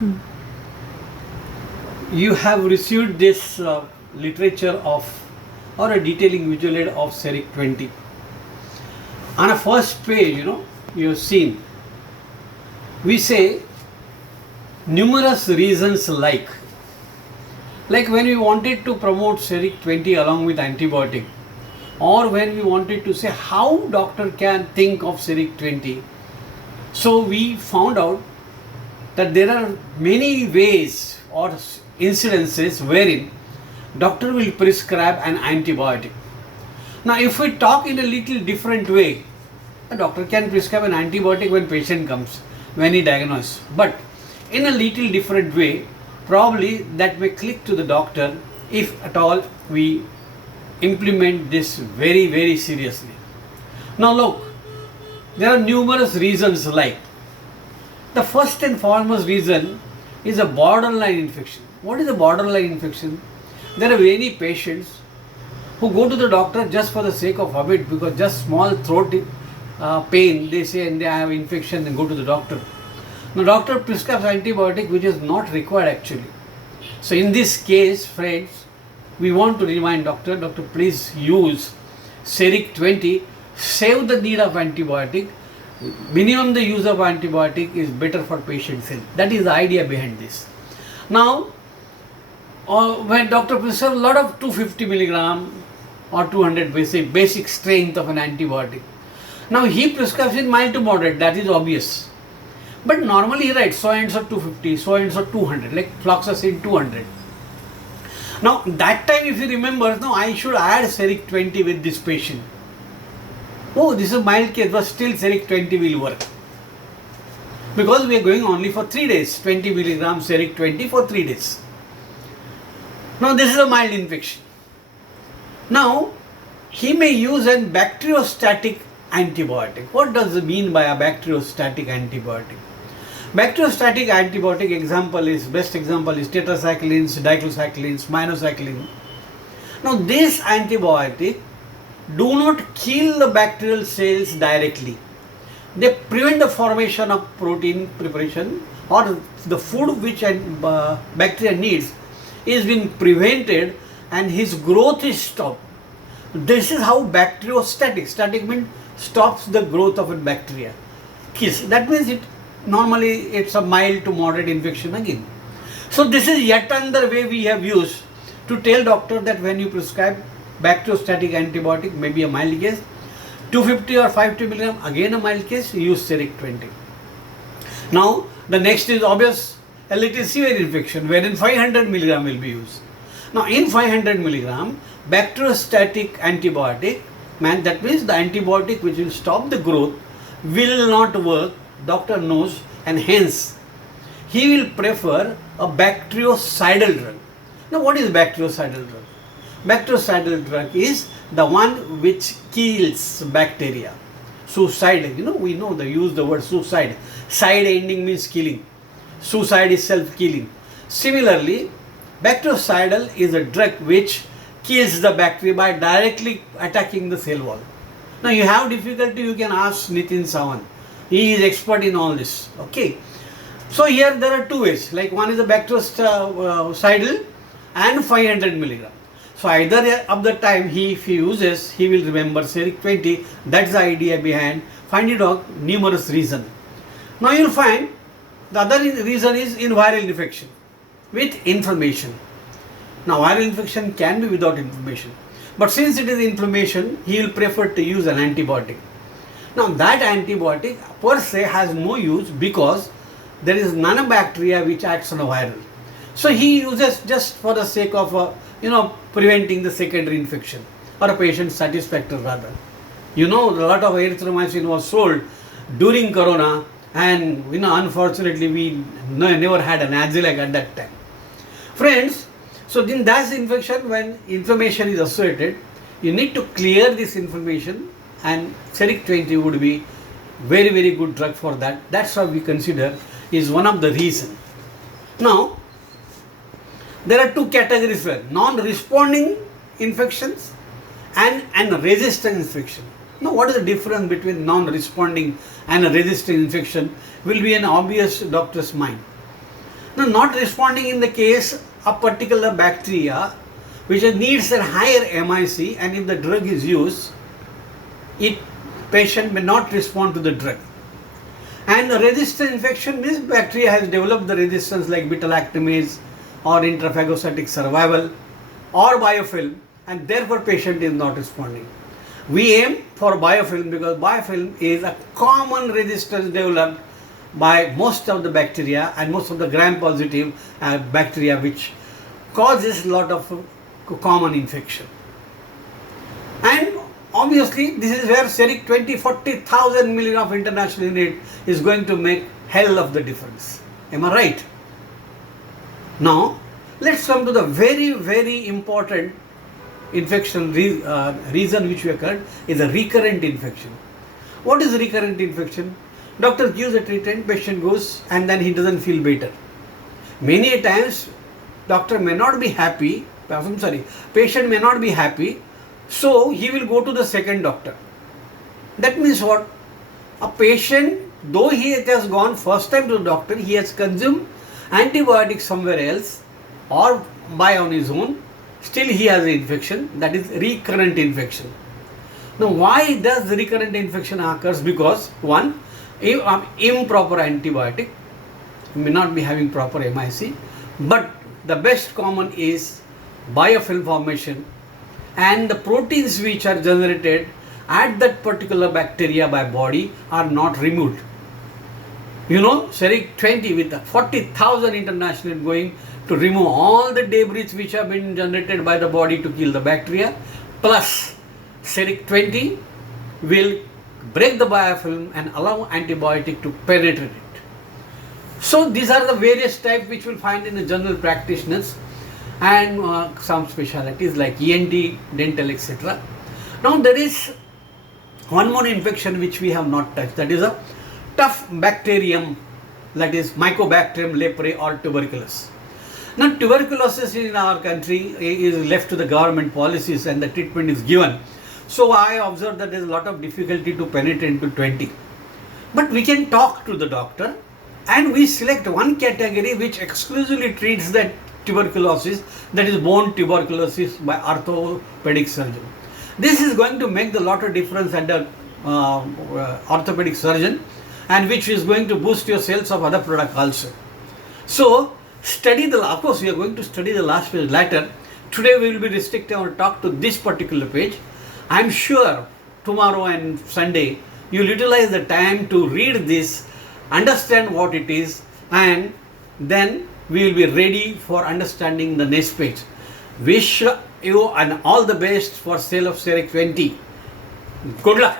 You have received this literature of or a detailing visual aid of Seric-20. On a first page, you have seen, we say numerous reasons like when we wanted to promote Seric-20 along with antibiotic, or when we wanted to say how doctor can think of Seric-20. So we found out that there are many ways or incidences wherein doctor will prescribe an antibiotic. Now if we talk in a little different way, a doctor can prescribe an antibiotic when patient comes, when he diagnoses, but in a little different way, probably that may click to the doctor if at all we implement this very, very seriously. Now look, there are numerous reasons like. The first and foremost reason is a borderline infection. What is a borderline infection? There are many patients who go to the doctor just for the sake of habit, because just small throat pain they say and they have infection and go to the doctor. Now doctor prescribes antibiotic which is not required actually. So in this case, friends, we want to remind doctor please use Seric-20, save the need of antibiotic. Minimum the use of antibiotic is better for patient's health. That is the idea behind this. Now, when doctor prescribes a lot of 250 milligram or 200 basic strength of an antibiotic, now he prescribes in mild to moderate, that is obvious. But normally he writes so and so 250, so and so 200, like fluoxetine 200. Now that time if you remember, no, I should add Seric-20 with this patient. Oh, this is a mild case, but still Seric-20 will work. Because we are going only for 3 days, 20 milligram Seric-20 for 3 days. Now this is a mild infection. Now he may use a bacteriostatic antibiotic. What does it mean by a bacteriostatic antibiotic? Bacteriostatic antibiotic best example is tetracyclines, diclocyclines, minocycline. Now this antibiotic do not kill the bacterial cells directly. They prevent the formation of protein preparation, or the food which bacteria needs is being prevented and his growth is stopped. This is how static means stops the growth of a bacteria. That means it's a mild to moderate infection again. So this is yet another way we have used to tell doctor that when you prescribe bacteriostatic antibiotic, maybe a mild case, 250 or 550 milligram, again a mild case, use Seric-20. Now the next is obvious, a little severe infection wherein 500 milligram will be used. Now in 500 milligram bacteriostatic antibiotic, that means the antibiotic which will stop the growth will not work, doctor knows, and hence he will prefer a bactericidal drug. Now what is bactericidal drug? Bactericidal drug is the one which kills bacteria. Suicide, we know they use the word suicide. Side ending means killing. Suicide is self-killing. Similarly, bactericidal is a drug which kills the bacteria by directly attacking the cell wall. Now you have difficulty, you can ask Nitin Sawan. He is expert in all this. Okay. So here there are two ways. Like one is a bactericidal and 500 milligram. So either of the time if he uses, he will remember Seric-20. That's the idea behind. Find it out, numerous reasons. Now you will find the other reason is in viral infection with inflammation. Now viral infection can be without inflammation, but since it is inflammation, he will prefer to use an antibiotic. Now that antibiotic per se has no use because there is nanobacteria which acts on a viral. So he uses just for the sake of preventing the secondary infection or a patient satisfactory rather. A lot of erythromycin was sold during corona, and unfortunately we never had an Azilac at that time. Friends, so in that infection, when inflammation is associated, you need to clear this inflammation, and Seric-20 would be very, very good drug for that. That's why we consider is one of the reasons. Now there are two categories here: non-responding infections and resistant infection. Now what is the difference between non-responding and a resistant infection will be an obvious doctor's mind. Now, not responding in the case of particular bacteria which needs a higher MIC, and if the drug is used, patient may not respond to the drug. And the resistant infection means bacteria has developed the resistance like beta-lactamase or intraphagocytic survival or biofilm, and therefore patient is not responding. We aim for biofilm because biofilm is a common resistance developed by most of the bacteria and most of the gram-positive bacteria, which causes a lot of common infection. And obviously this is where Seric-20 40,000 million of international unit is going to make hell of the difference. Am I right? Now let's come to the very, very important infection reason which we occurred is a recurrent infection. What is recurrent infection? Doctor gives a treatment, patient goes and then he doesn't feel better. Many times doctor may not be happy, patient may not be happy, so he will go to the second doctor. That means what? A patient, though he has gone first time to the doctor, he has consumed antibiotics somewhere else or by on his own, still he has an infection, that is recurrent infection. Now why does recurrent infection occurs? Because one, improper antibiotic, may not be having proper MIC, but the best common is biofilm formation and the proteins which are generated at that particular bacteria by body are not removed. You know, Seric-20 with 40,000 international going to remove all the debris which have been generated by the body to kill the bacteria, plus Seric-20 will break the biofilm and allow antibiotic to penetrate it. So these are the various types which you will find in the general practitioners and some specialties like ENT, dental, etc. Now there is one more infection which we have not touched, that is a tough bacterium, that is Mycobacterium leprae or tuberculosis. Now tuberculosis in our country is left to the government policies and the treatment is given. So I observed that there is a lot of difficulty to penetrate into 20. But we can talk to the doctor and we select one category which exclusively treats that tuberculosis, that is bone tuberculosis by orthopedic surgeon. This is going to make a lot of difference under orthopedic surgeon, and which is going to boost your sales of other product also. So study of course we are going to study the last page later. Today we will be restricting our talk to this particular page. I am sure tomorrow and Sunday you will utilize the time to read this, understand what it is, and then we will be ready for understanding the next page. Wish you and all the best for sale of Seric-20. Good luck.